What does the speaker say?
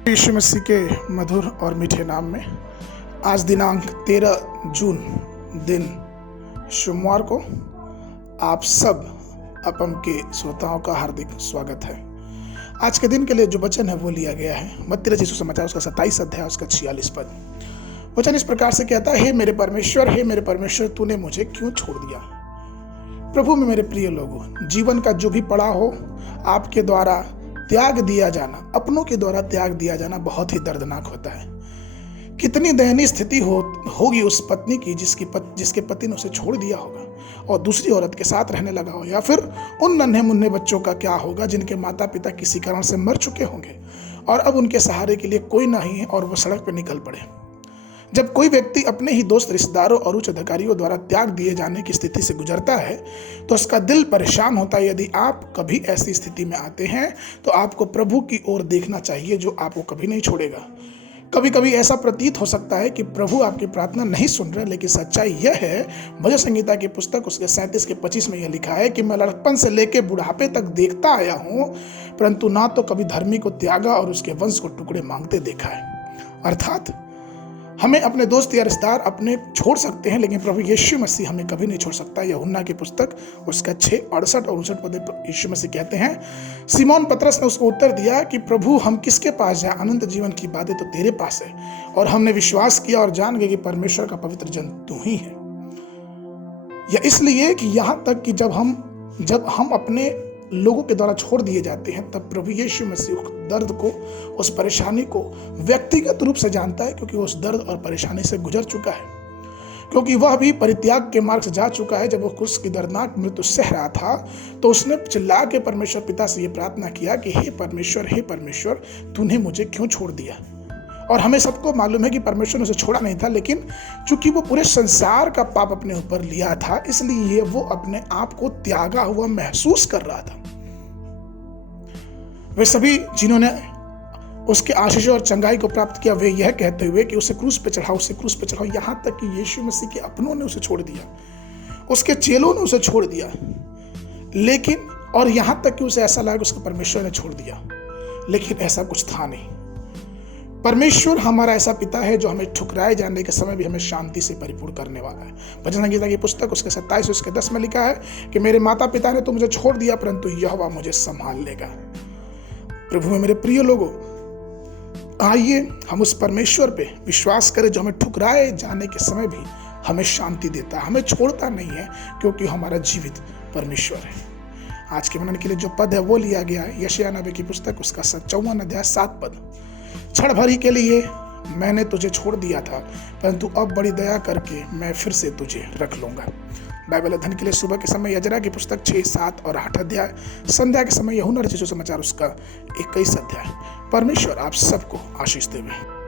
यीशु मसीह के मधुर और मीठे नाम में आज दिनांक 13 जून दिन सोमवार को आप सब अपम के श्रोताओं का हार्दिक स्वागत है। आज के दिन के लिए जो वचन है वो लिया गया है मत्ती रचित सुसमाचार उसका 27 अध्याय उसका 46 पद। वचन इस प्रकार से कहता है, हे मेरे परमेश्वर, तूने मुझे क्यों छोड़ दिया। प्रभु में मेरे प्रिय लोगों, जीवन का जो भी पड़ाव हो, आपके द्वारा त्याग दिया जाना, अपनों के द्वारा त्याग दिया जाना बहुत ही दर्दनाक होता है। कितनी दयनीय स्थिति होगी उस पत्नी की जिसके पति ने उसे छोड़ दिया होगा और दूसरी औरत के साथ रहने लगा हो, या फिर उन नन्हे मुन्ने बच्चों का क्या होगा जिनके माता पिता किसी कारण से मर चुके होंगे और अब उनके सहारे के लिए कोई नहीं है और वो सड़क पर निकल पड़े। जब कोई व्यक्ति अपने ही दोस्त, रिश्तेदारों और उच्च अधिकारियों द्वारा त्याग दिए जाने की स्थिति से गुजरता है तो उसका दिल परेशान होता है। यदि आप कभी ऐसी स्थिति में आते हैं तो आपको प्रभु की ओर देखना चाहिए जो आपको कभी नहीं छोड़ेगा। कभी कभी ऐसा प्रतीत हो सकता है कि प्रभु आपकी प्रार्थना नहीं सुन रहे, लेकिन सच्चाई यह है, भजन संहिता की पुस्तक उसके 37 के 25 में यह लिखा है कि मैं लड़कपन से लेकर बुढ़ापे तक देखता आया हूँ, परंतु ना तो कभी धर्मी को त्यागा और उसके वंश को टुकड़े मांगते देखा है। अर्थात हमें अपने दोस्त या रिश्तेदार अपने छोड़ सकते हैं, लेकिन प्रभु यीशु मसीह हमें कभी नहीं छोड़ सकता। यूहन्ना की पुस्तक उसका 6:68 और 59 पद यीशु मसीह कहते हैं, सिमोन पतरस ने उसको उत्तर दिया कि प्रभु, हम किसके पास जाए? अनंत जीवन की बातें तो तेरे पास है और हमने विश्वास किया और जान गए कि परमेश्वर का पवित्र जन तू ही है। यह इसलिए कि यहाँ तक कि जब हम अपने लोगों के द्वारा छोड़ दिए जाते हैं, तब प्रभु यीशु मसीह उस दर्द को, उस परेशानी को व्यक्तिगत रूप से जानता है, क्योंकि उस दर्द और परेशानी से गुजर चुका है, क्योंकि वह भी परित्याग के मार्ग से जा चुका है। जब वह क्रूस की दर्दनाक मृत्यु सह रहा था तो उसने चिल्ला के परमेश्वर पिता से यह प्रार्थना किया कि हे परमेश्वर, तूने मुझे क्यों छोड़ दिया। और हमें सबको मालूम है कि परमेश्वर ने उसे छोड़ा नहीं था, लेकिन चूंकि वो पूरे संसार का पाप अपने ऊपर लिया था, इसलिए वो अपने आप को त्यागा हुआ महसूस कर रहा था। वे सभी जिन्होंने उसके आशीष और चंगाई को प्राप्त किया, वे यह कहते हुए कि उसे क्रूस पे चढ़ाओ, यहाँ तक कि यीशु मसीह के अपनों ने उसे छोड़ दिया, उसके चेलों ने उसे छोड़ दिया, लेकिन और यहाँ तक कि उसे ऐसा लगा कि उसको परमेश्वर ने छोड़ दिया, लेकिन ऐसा कुछ था नहीं। परमेश्वर हमारा ऐसा पिता है जो हमें ठुकराए जाने के समय भी हमें शांति से परिपूर्ण करने वाला है। भजन संहिता की पुस्तक उसके 27 उसके 10 में लिखा है कि मेरे माता पिता ने तो मुझे छोड़ दिया, परंतु यहोवा मुझे संभाल लेगा। प्रभु में मेरे प्रिय लोगों, आइए हम उस परमेश्वर पे विश्वास करें जो हमें ठुकराए जाने के समय भी हमें शांति देता है, हमें छोड़ता नहीं है, क्योंकि हमारा जीवित परमेश्वर है। आज के मनन के लिए जो पद है वो लिया गया है यशायाह नबी की पुस्तक उसका 54 अध्याय 7 पद। क्षण भर ही के लिए मैंने तुझे छोड़ दिया था, परंतु अब बड़ी दया करके मैं फिर से तुझे रख लूंगा। बाइबल अध्ययन के लिए सुबह के समय यजरा की पुस्तक 6, 7 और 8 अध्याय, संध्या के समय यूहन्ना रचित सुसमाचार उसका 21 अध्याय। परमेश्वर आप सबको आशीष देवे।